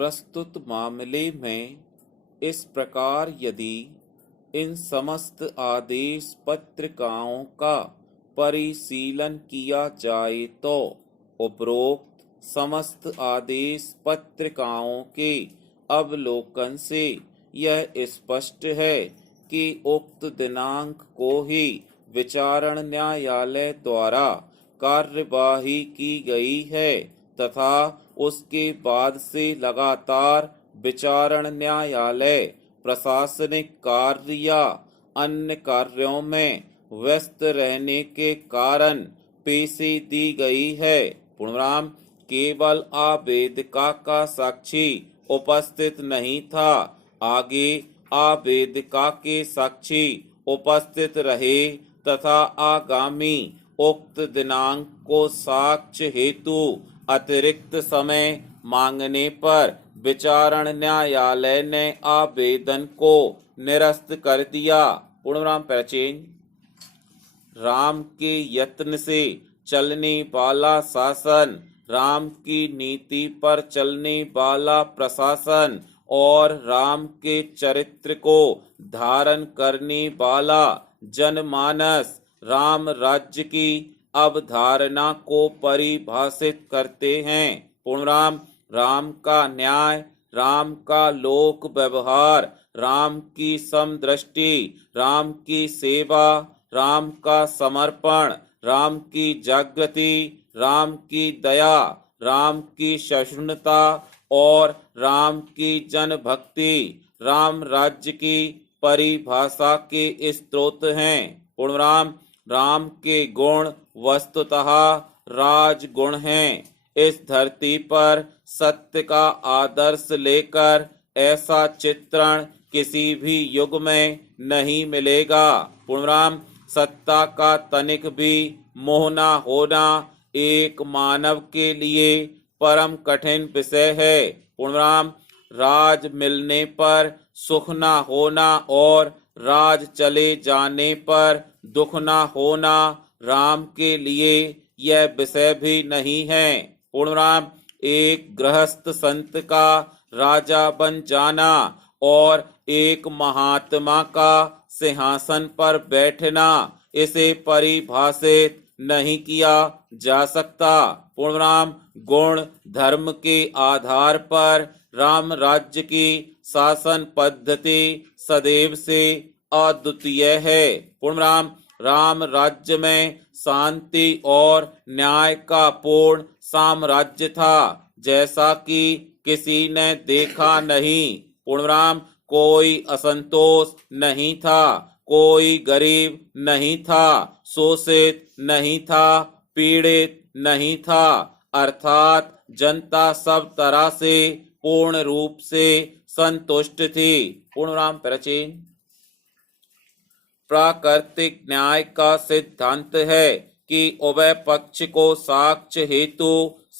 प्रस्तुत मामले में इस प्रकार यदि इन समस्त आदेश पत्रिकाओं का परिशीलन किया जाए तो उपरोक्त समस्त आदेश पत्रिकाओं के अवलोकन से यह स्पष्ट है कि उक्त दिनांक को ही विचारण न्यायालय द्वारा कार्यवाही की गई है तथा उसके बाद से लगातार विचारण न्यायालय प्रशासनिक कार्य या अन्य कार्यों में व्यस्त रहने के कारण पेशी दी गई है। पूर्णविराम केवल आवेदिका का साक्षी उपस्थित नहीं था, आगे आवेदिका के साक्षी उपस्थित रहे तथा आगामी उक्त दिनांक को साक्ष्य हेतु अतिरिक्त समय मांगने पर विचारण न्यायालय ने आवेदन को निरस्त कर दिया। पूर्णविराम पैराचेन राम के यत्न से चलने वाला शासन, राम की नीति पर चलने वाला प्रशासन और राम के चरित्र को धारण करने वाला जनमानस राम राज्य की अवधारणा को परिभाषित करते हैं। पूर्णविराम राम का न्याय, राम का लोक व्यवहार, राम की समदृष्टि, राम की सेवा, राम का समर्पण, राम की जागृति, राम की दया, राम की सहिष्णुता और राम की जनभक्ति राम राज्य की परिभाषा के स्रोत हैं। पूर्णविराम राम के गुण वस्तुतः राजगुण हैं। इस धरती पर सत्य का आदर्श लेकर ऐसा चित्रण किसी भी युग में नहीं मिलेगा। पूर्णविराम सत्ता का तनिक भी मोह न होना एक मानव के लिए परम कठिन विषय है। पूर्णविराम राज मिलने पर सुख न होना और राज चले जाने पर दुख न होना राम के लिए यह विषय भी नहीं है। पूर्णविराम एक गृहस्थ संत का राजा बन जाना और एक महात्मा का सिंहासन पर बैठना इसे परिभाषित नहीं किया जा सकता। पूर्णविराम गुण धर्म के आधार पर राम राज्य की शासन पद्धति सदैव से अद्वितीय है। पूर्णविराम राम राज्य में शांति और न्याय का पूर्ण साम्राज्य था, जैसा कि किसी ने देखा नहीं। पूर्णविराम कोई असंतोष नहीं था, कोई गरीब नहीं था, शोषित नहीं था, पीड़ित नहीं था, अर्थात जनता सब तरह से पूर्ण रूप से संतुष्ट थी। पूर्णविराम पैराचेन प्राकृतिक न्याय का सिद्धांत है कि उभय पक्ष को साक्ष्य हेतु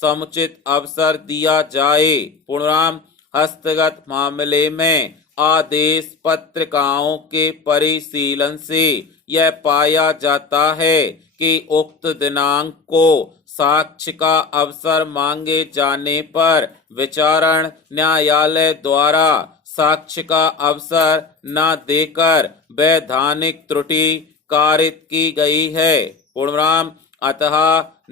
समुचित अवसर दिया जाए। पूर्णविराम हस्तगत मामले में आदेश पत्रिकाओं के परिशीलन से यह पाया जाता है कि उक्त दिनांक को साक्ष्य का अवसर मांगे जाने पर विचारण न्यायालय द्वारा साक्ष्य का अवसर न देकर वैधानिक त्रुटि कारित की गई है। पूर्णविराम अतः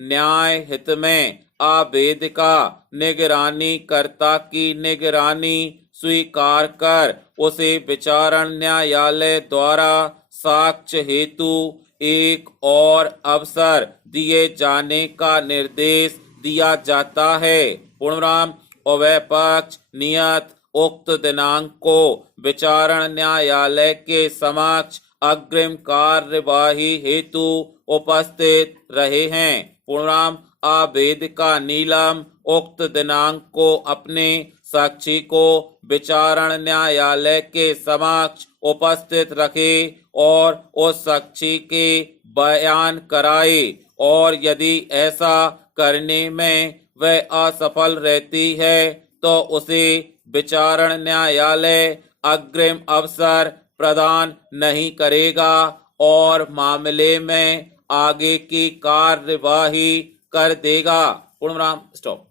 न्याय हित में आवेदिका निगरानी कर्ता की निगरानी स्वीकार कर उसे विचारण न्यायालय द्वारा साक्ष्य हेतु एक और अवसर दिए जाने का निर्देश दिया जाता है। पूर्णविराम उभय पक्ष नियत उक्त दिनांक को विचारण न्यायालय के समक्ष अग्रिम कार्यवाही हेतु उपस्थित रहे हैं। पूर्णविराम आवेदिका नीलम उक्त दिनांक को अपने साक्षी को विचारण न्यायालय के समक्ष उपस्थित रखे और उस साक्षी के बयान कराए, और यदि ऐसा करने में वह असफल रहती है तो उसे विचारण न्यायालय अग्रिम अवसर प्रदान नहीं करेगा और मामले में आगे की कार्यवाही कर देगा। पूर्णविराम स्टॉप।